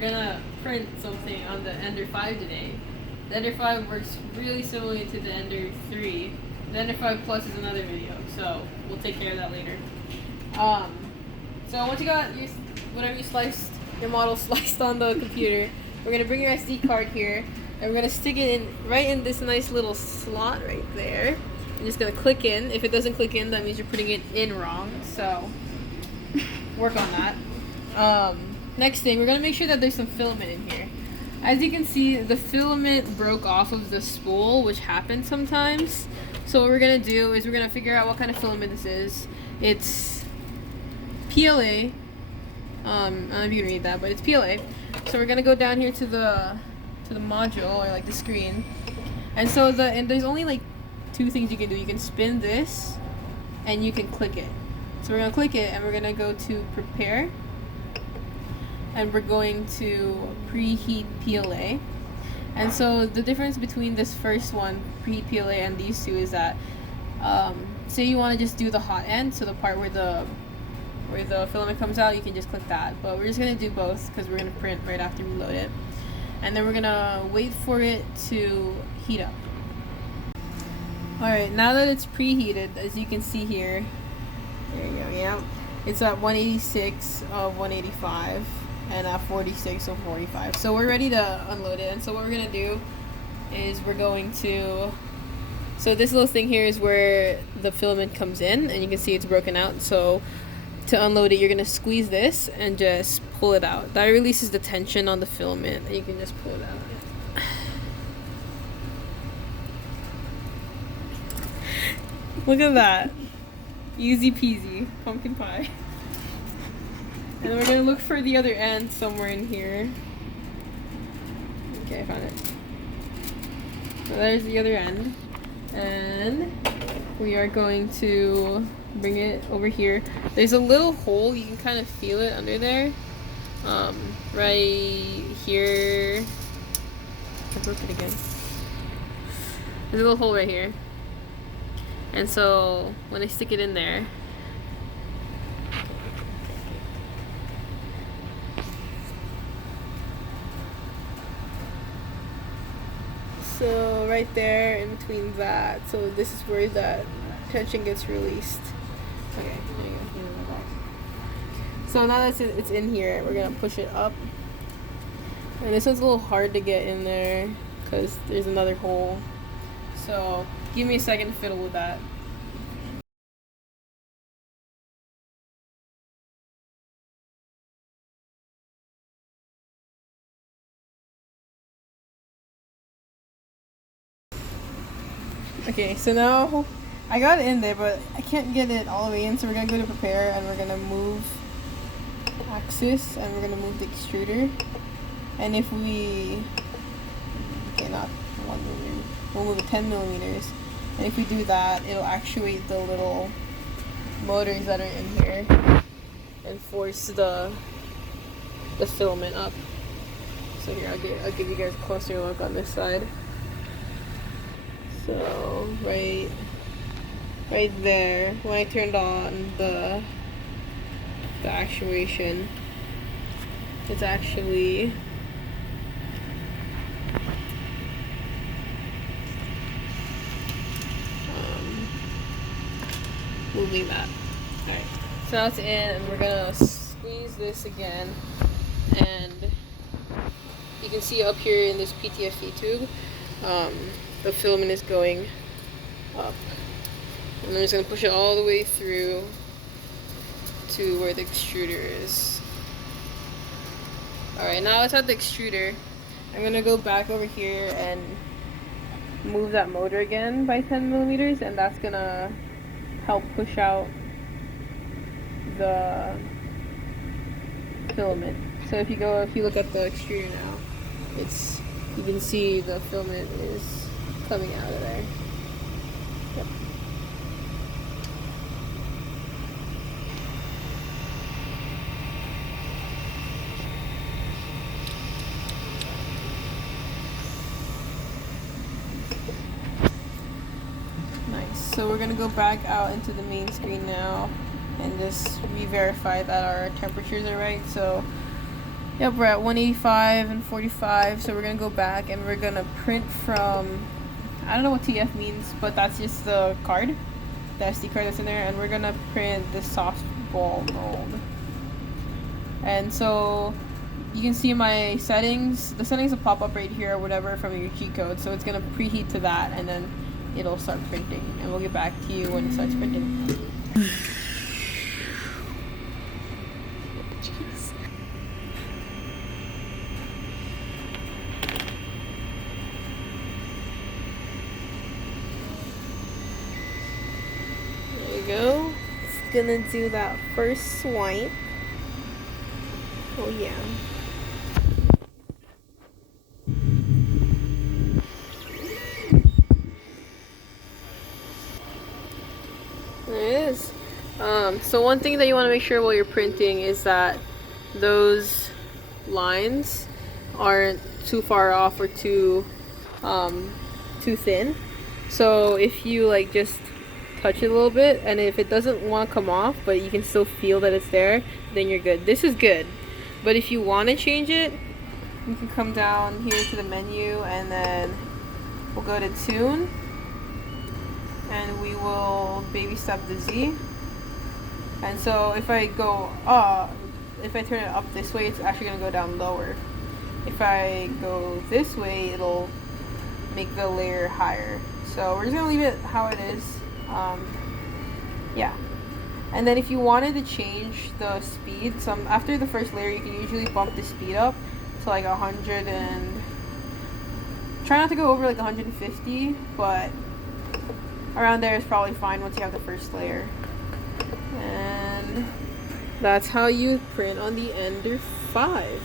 we're gonna print something on the Ender 5 today. The Ender 5 works really similarly to the Ender 3. The Ender 5 Plus is another video, so we'll take care of that later. So once you got your, whatever you sliced, your model sliced on the computer, we're gonna bring your SD card here, and we're gonna stick it in right in this nice little slot right there. I'm just gonna click in. If it doesn't click in, that means you're putting it in wrong. So work on that. Next thing, we're gonna make sure that there's some filament in here. As you can see, the filament broke off of the spool, which happens sometimes. So what we're gonna do is we're gonna figure out what kind of filament this is. It's PLA. I don't know if you can read that, but it's PLA. So we're gonna go down here to the module, or like the screen. And so there's only like two things you can do. You can spin this, and you can click it. So we're gonna click it, and we're gonna go to prepare, and we're going to preheat PLA. And so the difference between this first one, preheat PLA, and these two is that, say you want to just do the hot end, so the part where the filament comes out, you can just click that. But we're just gonna do both because we're gonna print right after we load it, and then we're gonna wait for it to heat up. Alright, now that it's preheated, as you can see here, there you go, yeah, it's at 186 of 185 and at 46 of 45. So we're ready to unload it. And so what we're gonna do is we're going to, so this little thing here is where the filament comes in, and you can see it's broken out. So to unload it, you're gonna squeeze this and just pull it out. That releases the tension on the filament, and you can just pull it out. Look at that. Easy peasy. Pumpkin pie. And then we're gonna look for the other end somewhere in here. Okay, I found it. So there's the other end. And we are going to bring it over here. There's a little hole, you can kind of feel it under there. Right here. I broke it again. There's a little hole right here. And so when I stick it in there, so right there in between that, so this is where that tension gets released. Okay, there you go. So now that it's in here, we're gonna push it up. And this one's a little hard to get in there because there's another hole. So give me a second to fiddle with that. Okay, so now I got it in there, but I can't get it all the way in, so we're gonna go to prepare, and we're gonna move axis, and we're gonna move the extruder. And if we, okay, not 1 millimeter, we'll move it 10 millimeters. And if we do that, it'll actuate the little motors that are in here and force the filament up. So here, I'll give you guys a closer look on this side. So right there, when I turned on the actuation, it's actually moving that. Alright, so now it's in, and we're gonna squeeze this again, and you can see up here in this PTFE tube, the filament is going up. And I'm just gonna push it all the way through to where the extruder is. Alright, now it's at the extruder. I'm gonna go back over here and move that motor again by 10 millimeters, and that's gonna help push out the filament. So if you look at the extruder now, you can see the filament is coming out of there. Yep. Nice. So we're gonna go back out into the main screen now and just re-verify that our temperatures are right. So Yep, we're at 185 and 45, so we're gonna go back and we're gonna print from, I don't know what TF means, but that's just the card, the SD card that's in there, and we're gonna print the softball mold. And so you can see my settings. The settings will pop up right here or whatever from your cheat code. So it's gonna preheat to that, and then it'll start printing. And we'll get back to you when it starts printing. Jeez. There you go. It's gonna do that first swipe. Oh yeah. There it is. So one thing that you want to make sure while you're printing is that those lines aren't too far off or too thin. So if you like just touch it a little bit, and if it doesn't want to come off but you can still feel that it's there, then you're good. This is good. But if you want to change it, you can come down here to the menu, and then we'll go to tune, and we will Babystep Z. And so if I go if I turn it up this way, it's actually going to go down lower. If I go this way, it'll make the layer higher. So we're just going to leave it how it is. Yeah. And then if you wanted to change the speed, after the first layer, you can usually bump the speed up to like 100 and try not to go over like 150, but around there is probably fine once you have the first layer. And that's how you print on the Ender 5.